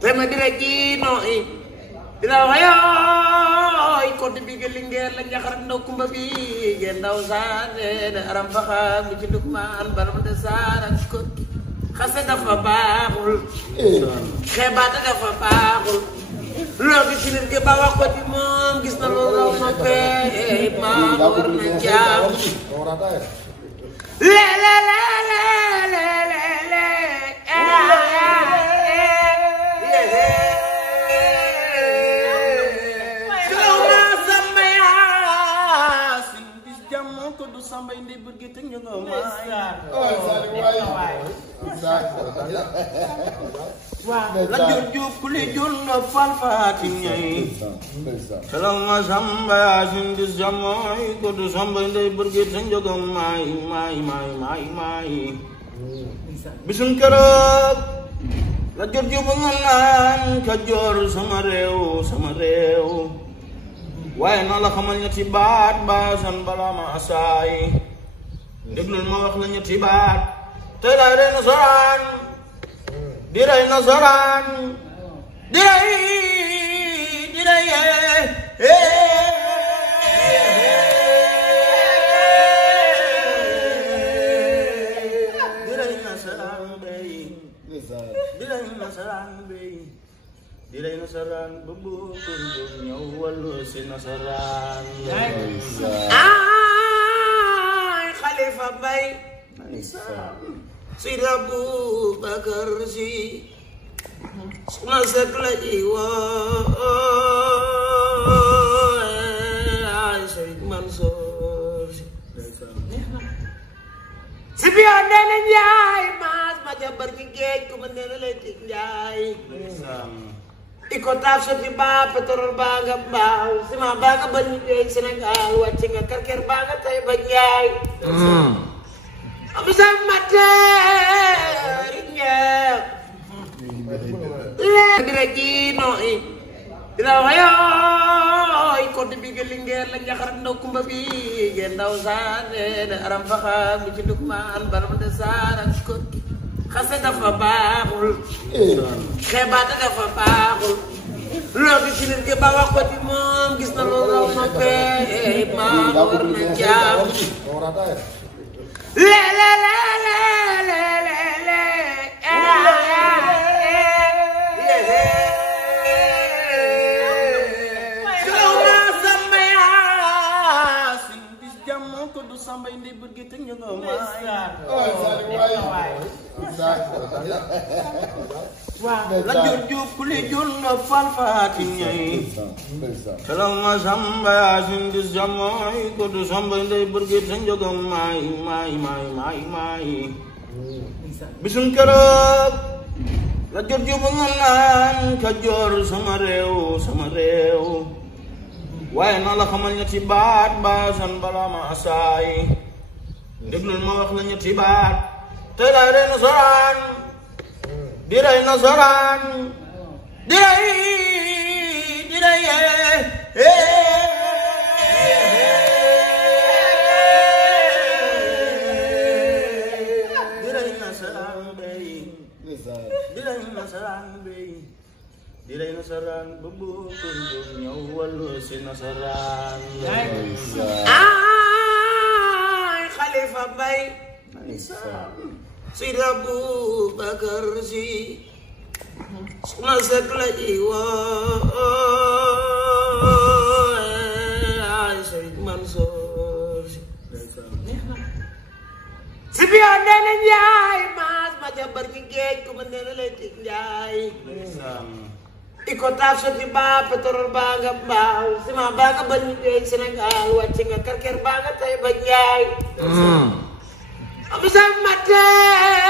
Tema diregino ila wayo ko de bigel ngel la njaxar ndaw kumba bi gen ndaw saane aram faxa bi ci dukman baram de sara ko xasse dafa baaxul xebaata dafa baaxul loolu ci nit ke ba wax ko di moom gis na loolu ma pe ma war na jaam le le le le le le Sampai ini begitu juga wah lanjut jukuli jun fal fatinya selama sampai asin di zamai kudu sampai ini begitu juga mai bisun kerap lanjut jubengan kajor sama reu waaye na la xamal ñetti baat baasan bala ma asaay déglul ma wax la ñetti baat te lay rey nasaraan di rey nasaraan di rey Dilay nasaran bubu kunjung nyawal si nasaran ay Khalifah Bay si Abu Bakar si masak lagi wa ay Syekh Mansur si biar dana njaay mas ma jabar ci geej ku mën na lay tik njaay iko tafsir di ba petrol baga baaw sima baga bañu de Sénégal wacc nga karker baga tay ba ñay am sam mater nya le diregino ila wayo ko de bigel ngel la njaxar ndaw kumba bi gen ndaw saane aram faxa bi ci dukman baram de sara ko xasse dafa baaxul xebaata dafa baaxul loolu ci nit ke ba wax ko di moom gis na loolu ma pe ma war na jaam le le le le le le le sampai ini begitu juga wah lanjut jukuli jun fal fatinya selama sampai asin di zamai kudu sampai ini begitu juga mai bisun kerap lanjut jubengan kajor sama reu waaye na la xamal ñetti baat baasan bala ma asaay déglul ma wax la ñetti baat te lay rey nasaraan di rey nasaraan di rey nasaraan Dilay nasaran bubu kunjung nyawal si nasaran ay Khalifah Bay si Abu Bakar si masak lagi wa ay Syekh Mansur si biar dana njaay mas ma jabar ci geej ku mën na lay tik njaay iko tafsir di ba petrol baga baaw sima baga bañu de Sénégal wacc nga karker baga tay ba ñay am sam mater